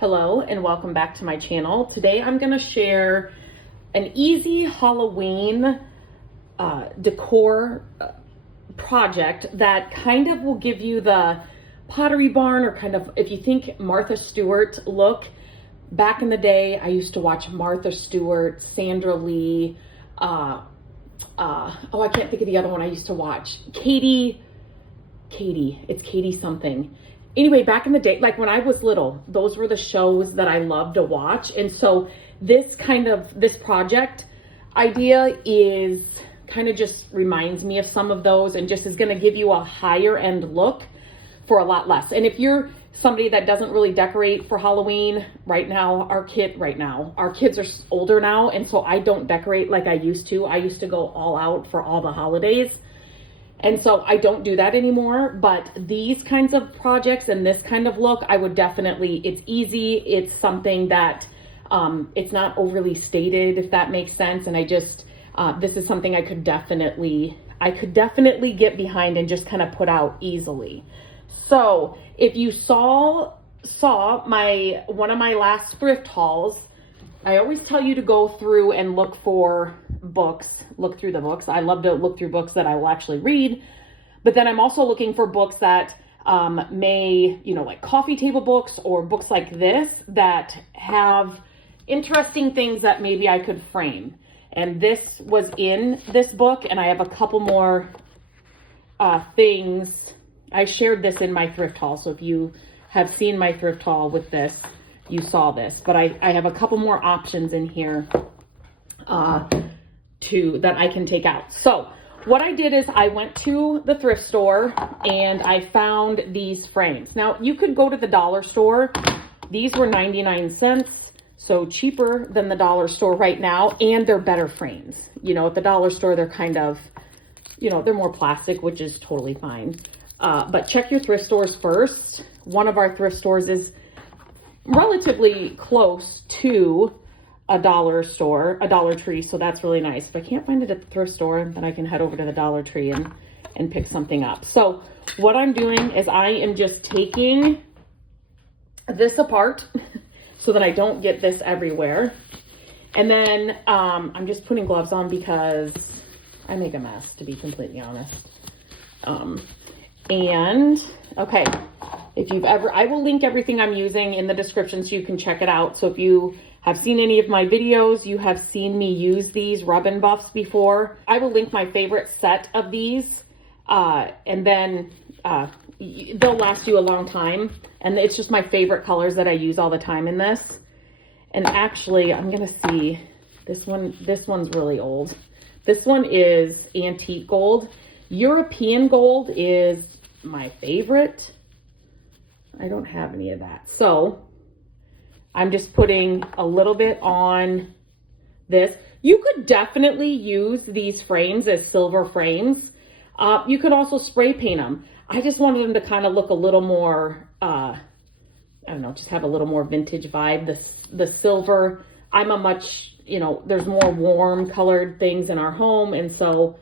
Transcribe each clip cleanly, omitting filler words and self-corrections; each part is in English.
Hello and welcome back to my channel. Today I'm going to share an easy Halloween decor project that kind of will give you the Pottery Barn, or kind of, if you think Martha Stewart look. Back in the day, I used to watch Martha Stewart, Sandra Lee, I can't think of the other one I used to watch. Katie, it's Katie something. Anyway, back in the day, like when I was little, those were the shows that I loved to watch. And so this project idea is kind of just reminds me of some of those, and just is going to give you a higher end look for a lot less. And if you're somebody that doesn't really decorate for Halloween our kids are older now, and so I don't decorate like I used to. I used to go all out for all the holidays. And so I don't do that anymore, but these kinds of projects and this kind of look, I would definitely, it's easy. It's something that, it's not overly stated, if that makes sense. And I just, this is something I could definitely get behind and just kind of put out easily. So if you saw one of my last thrift hauls, I always tell you to go through and look through the books. I love to look through books that I will actually read, but then I'm also looking for books that like coffee table books, or books like this that have interesting things that maybe I could frame. And this was in this book, and I have a couple more things. I shared this in my thrift haul, so if you have seen my thrift haul with this, you saw this, but I have a couple more options in here that I can take out. So what I did is I went to the thrift store and I found these frames. Now you could go to the dollar store. These were 99 cents, so cheaper than the dollar store right now, and they're better frames. You know, at the dollar store, they're kind of, they're more plastic, which is totally fine. But check your thrift stores first. One of our thrift stores is relatively close to a dollar store, a Dollar Tree, so that's really nice. If I can't find it at the thrift store, then I can head over to the Dollar Tree and pick something up. So what I'm doing is I am just taking this apart so that I don't get this everywhere. And then I'm just putting gloves on because I make a mess, to be completely honest. And okay, I will link everything I'm using in the description so you can check it out. So if you have seen any of my videos, you have seen me use these rub-and buffs before. I will link my favorite set of these, and then they'll last you a long time. And it's just my favorite colors that I use all the time in this. And actually, I'm gonna see this one. This one's really old. This one is antique gold. European gold is my favorite. I don't have any of that. So I'm just putting a little bit on this. You could definitely use these frames as silver frames. You could also spray paint them. I just wanted them to kind of look a little more, I don't know, just have a little more vintage vibe. The silver, there's more warm colored things in our home. And so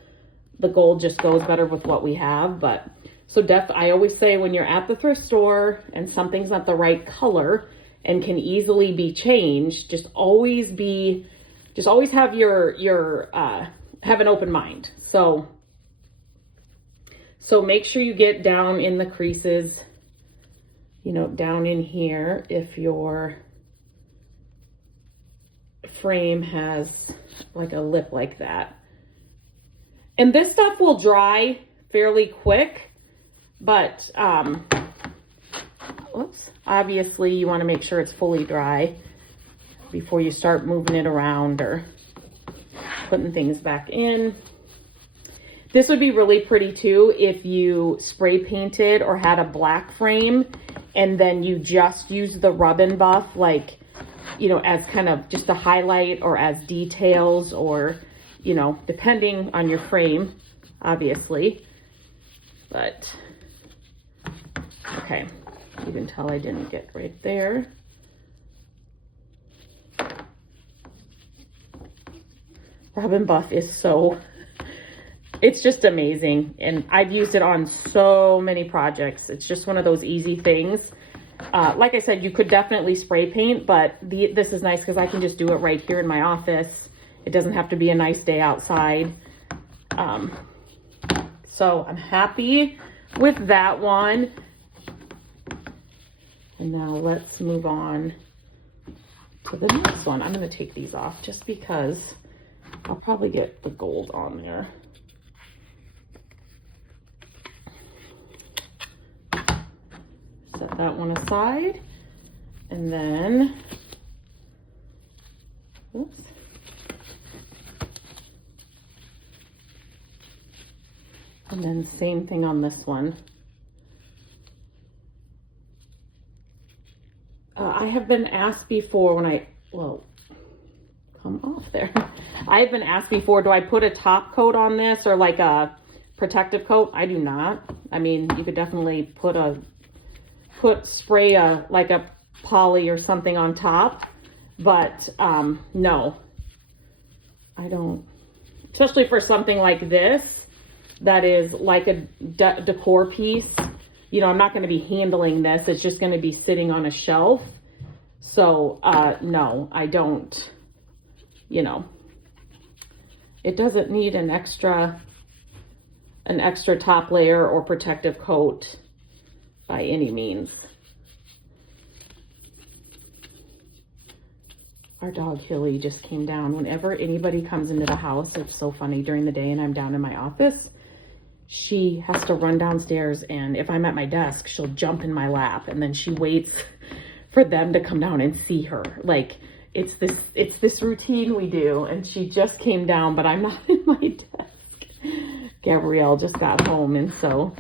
the gold just goes better with what we have. But so I always say, when you're at the thrift store and something's not the right color and can easily be changed, just always have have an open mind. So make sure you get down in the creases, down in here, if your frame has like a lip like that. And this stuff will dry fairly quick, but obviously you want to make sure it's fully dry before you start moving it around or putting things back in. This would be really pretty too if you spray painted or had a black frame and then you just use the rub-and buff, like, as kind of just a highlight or as details, or, depending on your frame, obviously. But okay, you can tell I didn't get right there. Rub-and buff is it's just amazing. And I've used it on so many projects. It's just one of those easy things Like I said, you could definitely spray paint, but this is nice because I can just do it right here in my office. It doesn't have to be a nice day outside. So I'm happy with that one. And now let's move on to the next one. I'm going to take these off just because I'll probably get the gold on there. Set that one aside. And then, oops. And then same thing on this one. I have been asked before come off there. I've been asked before, do I put a top coat on this or like a protective coat? I do not. I mean, you could definitely spray like a poly or something on top, but no, I don't. Especially for something like this, that is like a decor piece. You know, I'm not going to be handling this. It's just going to be sitting on a shelf. So, no, I don't, you know, it doesn't need an extra top layer or protective coat by any means. Our dog Hilly just came down. Whenever anybody comes into the house, it's so funny, during the day and I'm down in my office, she has to run downstairs, and if I'm at my desk, she'll jump in my lap, and then she waits for them to come down and see her. Like, it's this routine we do, and she just came down, but I'm not in my desk. Gabrielle just got home, and so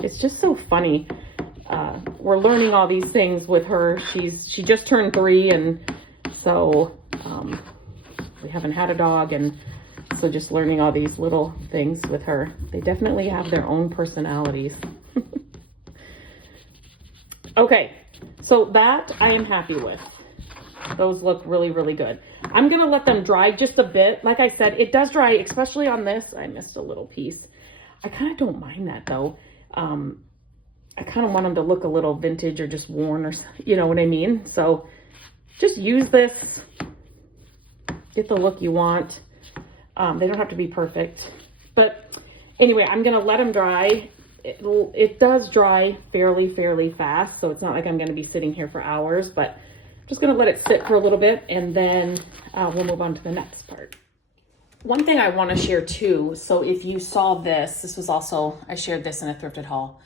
it's just so funny. We're learning all these things with her. She just turned 3, and so we haven't had a dog, and so just learning all these little things with her. They definitely have their own personalities. Okay, so that I am happy with. Those look really, really good. I'm gonna let them dry just a bit. Like I said, it does dry, especially on this. I missed a little piece. I kind of don't mind that though. I kind of want them to look a little vintage or just worn, or you know what I mean? So just use this, get the look you want. They don't have to be perfect, but anyway, I'm going to let them dry. It does dry fairly fast, so it's not like I'm going to be sitting here for hours, but I'm just going to let it sit for a little bit, and then we'll move on to the next part. One thing I want to share too, so if you saw this was also, I shared this in a thrifted haul.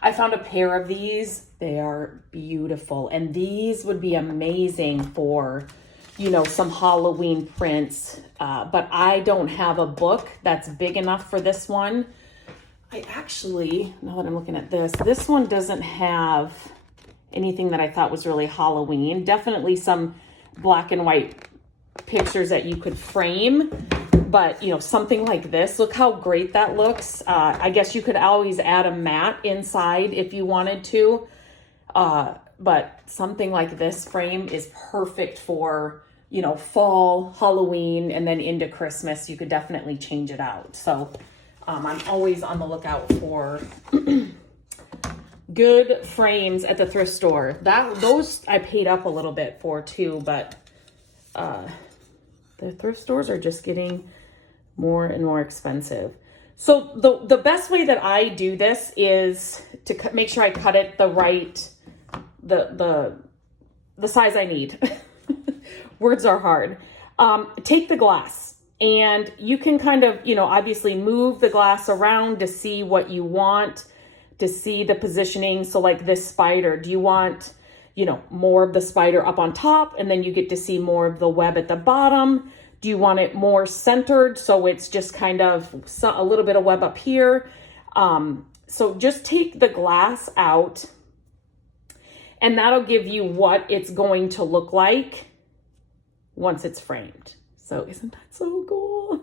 I found a pair of these. They are beautiful, and these would be amazing for, you know, some Halloween prints, but I don't have a book that's big enough for this one. I actually, now that I'm looking at this one doesn't have anything that I thought was really Halloween. Definitely some black and white pictures that you could frame, but you know, something like this, look how great that looks. I guess you could always add a mat inside if you wanted to, but something like this frame is perfect for, you know, fall, Halloween, and then into Christmas. You could definitely change it out. So I'm always on the lookout for good frames at the thrift store. Those I paid up a little bit for too, but the thrift stores are just getting more and more expensive. So the best way that I do this is to make sure I cut it the right, the size I need. Words are hard. Take the glass, and you can kind of, you know, obviously move the glass around to see what you want, to see the positioning. So like this spider, do you want, you know, more of the spider up on top, and then you get to see more of the web at the bottom? Do you want it more centered, so it's just kind of a little bit of web up here? So just take the glass out, and that'll give you what it's going to look like once it's framed. So isn't that so cool?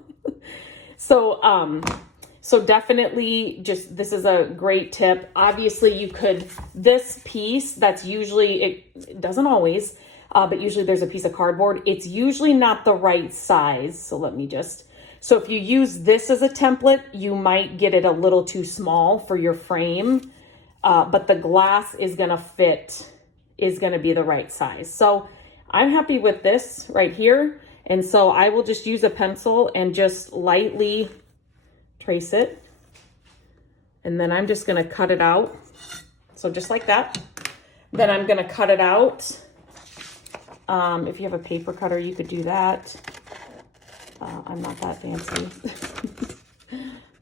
So definitely just, this is a great tip. Obviously you could, this piece that's usually, it doesn't always, but usually there's a piece of cardboard. It's usually not the right size. So let me just, so if you use this as a template, you might get it a little too small for your frame. but the glass is gonna fit, is gonna be the right size. So I'm happy with this right here. And so I will just use a pencil and just lightly trace it. And then I'm just gonna cut it out. So just like that. Then I'm gonna cut it out. If you have a paper cutter, you could do that. I'm not that fancy.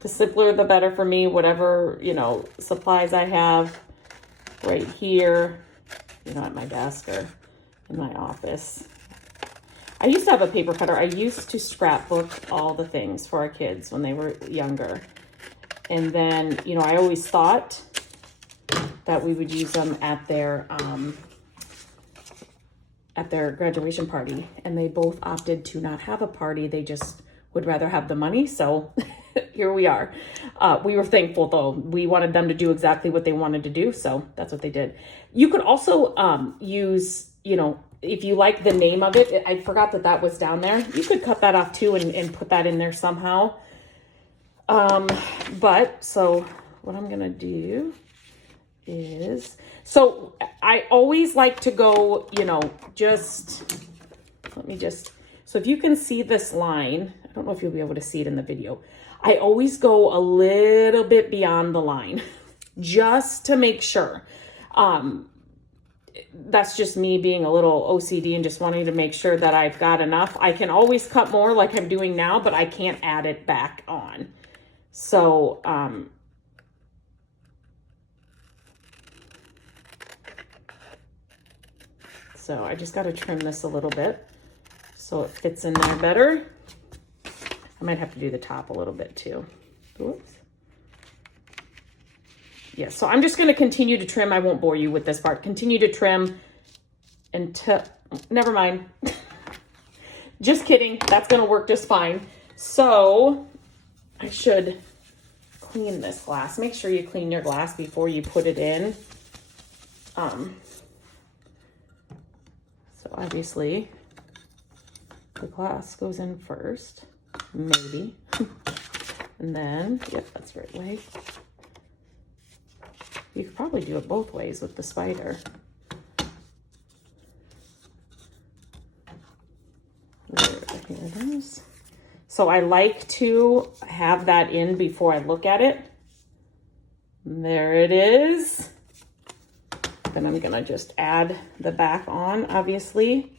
The simpler, the better for me. Whatever, you know, supplies I have right here, you know, at my desk or in my office. I used to have a paper cutter. I used to scrapbook all the things for our kids when they were younger. And then, you know, I always thought that we would use them at their graduation party. And they both opted to not have a party. They just would rather have the money. So here we are. We were thankful though. We wanted them to do exactly what they wanted to do. So that's what they did. You could also use, you know, if you like the name of it, I forgot that that was down there. You could cut that off too and put that in there somehow. But so what I'm going to do is, so I always like to go, you know, so if you can see this line, I don't know if you'll be able to see it in the video. I always go a little bit beyond the line just to make sure. That's just me being a little OCD and just wanting to make sure that I've got enough. I can always cut more like I'm doing now, but I can't add it back on. So, so I just got to trim this a little bit so it fits in there better. I might have to do the top a little bit too. Oops. Yeah, so I'm just going to continue to trim. I won't bore you with this part. Continue to trim until, never mind. Just kidding. That's going to work just fine. So I should clean this glass. Make sure you clean your glass before you put it in. So obviously the glass goes in first, maybe. And then, yep, that's the right way. You could probably do it both ways with the spider. Here it is. So I like to have that in before I look at it. There it is. Then I'm gonna just add the back on, obviously.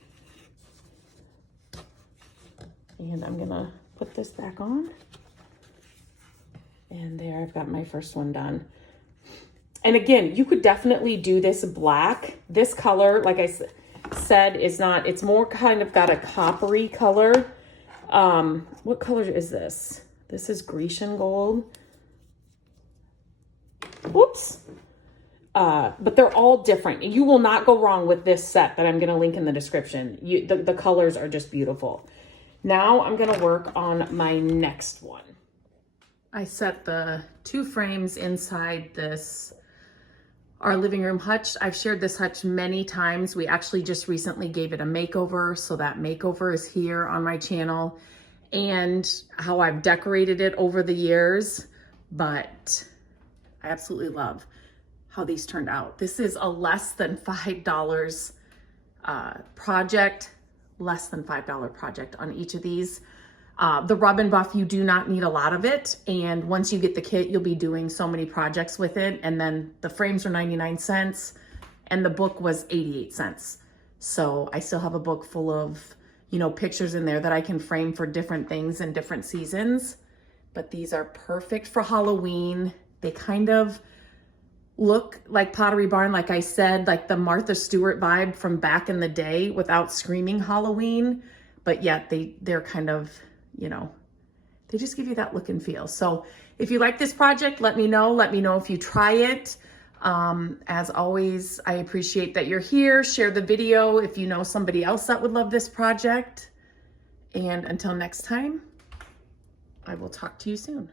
And I'm gonna put this back on. And there, I've got my first one done. And again, you could definitely do this black. This color, like I said, is not, it's more kind of got a coppery color. What color is this? This is Grecian gold. Whoops. But they're all different. You will not go wrong with this set that I'm going to link in the description. The colors are just beautiful. Now I'm going to work on my next one. I set the 2 frames inside this, our living room hutch. I've shared this hutch many times. We actually just recently gave it a makeover. So that makeover is here on my channel and how I've decorated it over the years. But I absolutely love how these turned out. This is a less than $5 project, less than $5 project on each of these. The rub and buff, you do not need a lot of it. And once you get the kit, you'll be doing so many projects with it. And then the frames are 99 cents and the book was 88 cents. So I still have a book full of, you know, pictures in there that I can frame for different things in different seasons. But these are perfect for Halloween. They kind of look like Pottery Barn, like I said, like the Martha Stewart vibe from back in the day without screaming Halloween. But yet they're kind of, you know, they just give you that look and feel. So if you like this project, let me know. Let me know if you try it. As always, I appreciate that you're here. Share the video if you know somebody else that would love this project. And until next time, I will talk to you soon.